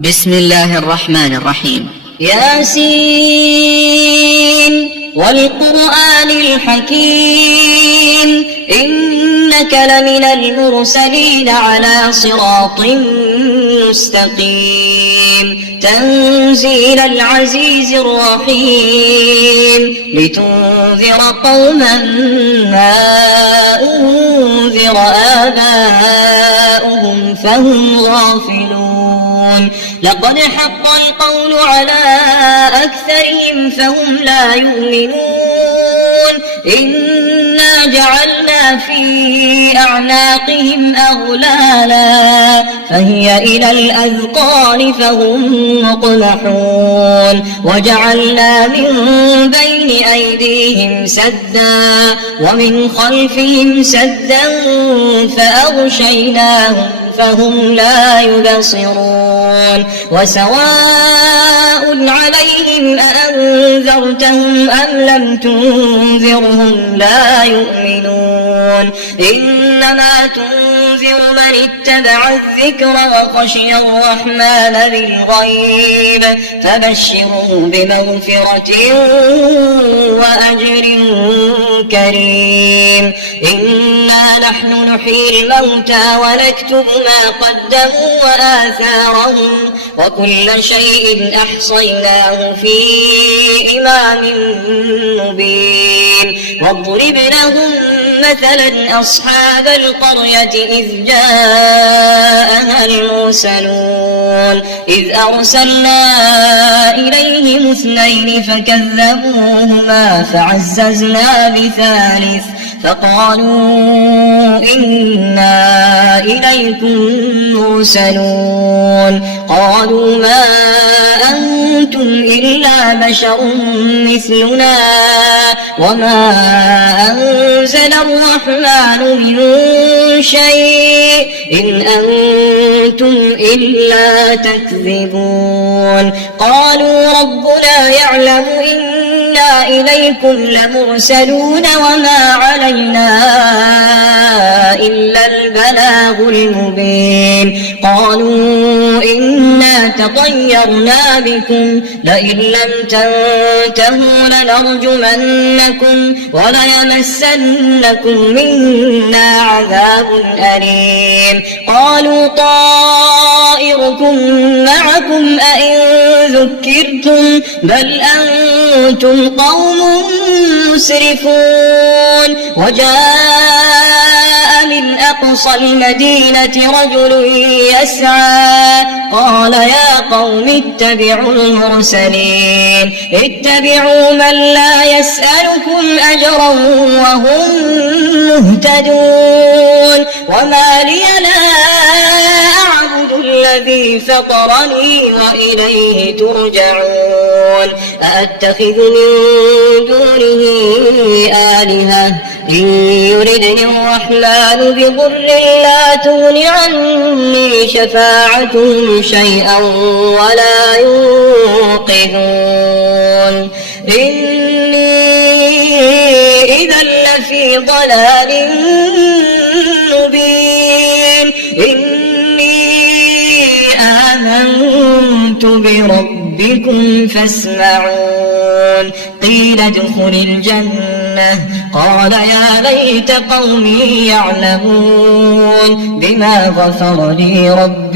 بسم الله الرحمن الرحيم. ياسين والقرآن الحكيم إنك لمن المرسلين على صراط مستقيم تنزيل العزيز الرحيم لتنذر قوما ما أنذر آباؤهم فهم غافلون لقد حق القول على أكثرهم فهم لا يؤمنون إنا جعلنا في أعناقهم أغلالا فهي إلى الأذقان فهم مقمحون وجعلنا من بين أيديهم سدا ومن خلفهم سدا فأغشيناهم فهم لا يبصرون وسواء عليهم أأنذرتهم أم لم تنذرهم لا يؤمنون إنما تنذر من اتبع الذكر وخشي الرحمن بالغيب فبشره بمغفرة وأجر كريم إنا نحن نحيي الموتى ونكتب ما قدموا وآثارهم وكل شيء أحصيناه في إمام مبين واضرب لهم مثلا أصحاب القرية إذ جاءها المرسلون إذ أرسلنا إليهم اثنين فكذبوهما فعززنا بثالث فقالوا إنا إليكم مرسلون قالوا ما أنتم إلا بشر مثلنا وما أنزل الرحمن من شيء إن أنتم إلا تكذبون قالوا ربنا يعلم إنا إليكم لمرسلون وما علينا إلا البلاغ المبين قالوا إنا تطيرنا بكم لئن لم تنتهوا لنرجمنكم وليمسنكم منا عذاب أليم قالوا طائركم معكم أئن ذكرتم بل أنتم قوم مسرفون وجاء من أقصى المدينة رجل يسعى قال يا قوم اتبعوا المرسلين اتبعوا من لا يسألكم أجرا وهم مهتدون وما لي لا أعبد الذي فطرني وإليه ترجعون أأتخذ من دونه آلهة إن يردني الرحمن بضر لا تغن عني شفاعتهم شيئا ولا ينقذون إني إذا لفي ضلال مبين إني آمنت بربكم فاسمعون قيل ادخل الجنة قال يا ليت قومي يعلمون بما غفر لي ربي